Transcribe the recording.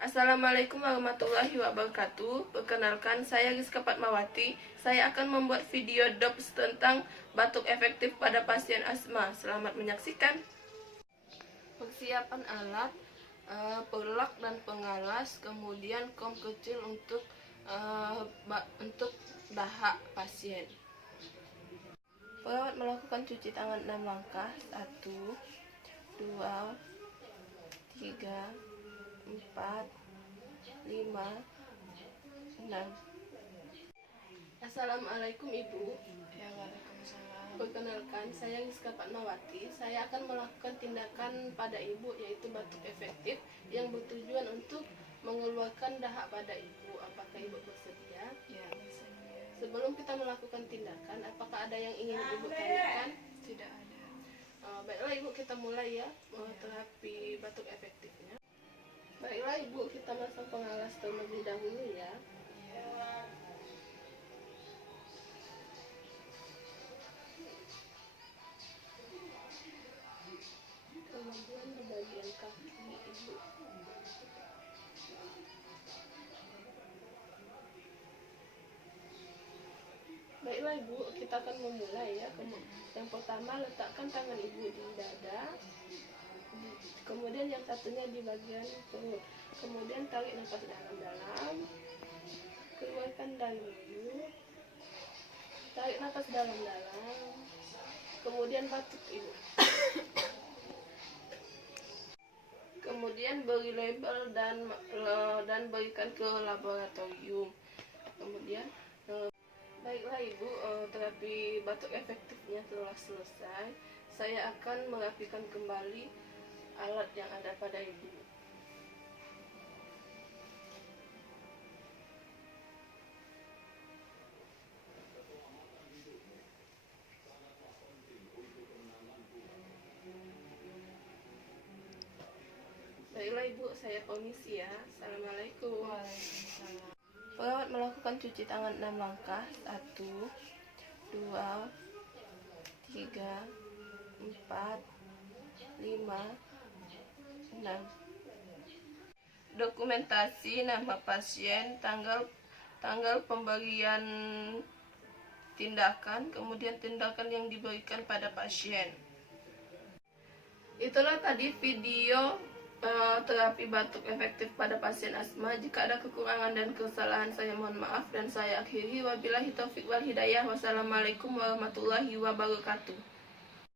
Assalamualaikum warahmatullahi wabarakatuh. Perkenalkan, saya Rizka Fatmawati. Saya akan membuat video DOPS tentang batuk efektif pada pasien asma. Selamat menyaksikan. Persiapan alat, pelak dan pengalas, kemudian kom kecil untuk dahak pasien. Perawat melakukan cuci tangan 6 langkah. 1, 2, 3, 4, 5, 6. Assalamualaikum Ibu. Ya, waalaikumsalam. Perkenalkan, saya Rizka Fatmawati. Saya akan melakukan tindakan pada Ibu, yaitu batuk efektif yang bertujuan untuk mengeluarkan dahak pada Ibu. Apakah Ibu bersedia? Ya, bersedia. Sebelum kita melakukan tindakan, apakah ada yang ingin Ibu tanyakan? Tidak ada. Baiklah Ibu, kita mulai ya terapi batuk efektifnya. Baiklah Ibu, kita masang pengalas terlebih dahulu ya. Ya. Kemudian di bagian kaki Ibu. Baiklah Ibu, kita akan memulai ya. Yang pertama, letakkan tangan Ibu di dada. Kemudian yang satunya di bagian perut. Kemudian tarik nafas dalam-dalam. Keluarkan dari mulut. Tarik nafas dalam-dalam. Kemudian batuk Ibu. Kemudian beri label dan berikan ke laboratorium. Kemudian baiklah Ibu, terapi batuk efektifnya telah selesai. Saya akan merapikan kembali alat yang ada pada Ibu. Baiklah Ibu, saya permisi ya. Assalamualaikum. Waalaikumsalam. Perawat melakukan cuci tangan 6 langkah. 1, 2, 3, 4, 5, 6. Dokumentasi nama pasien, tanggal pemberian tindakan, kemudian tindakan yang diberikan pada pasien. Itulah tadi video terapi batuk efektif pada pasien asma. Jika ada kekurangan dan kesalahan, saya mohon maaf dan saya akhiri. Wabillahi taufiq wal hidayah. Wassalamualaikum warahmatullahi wabarakatuh.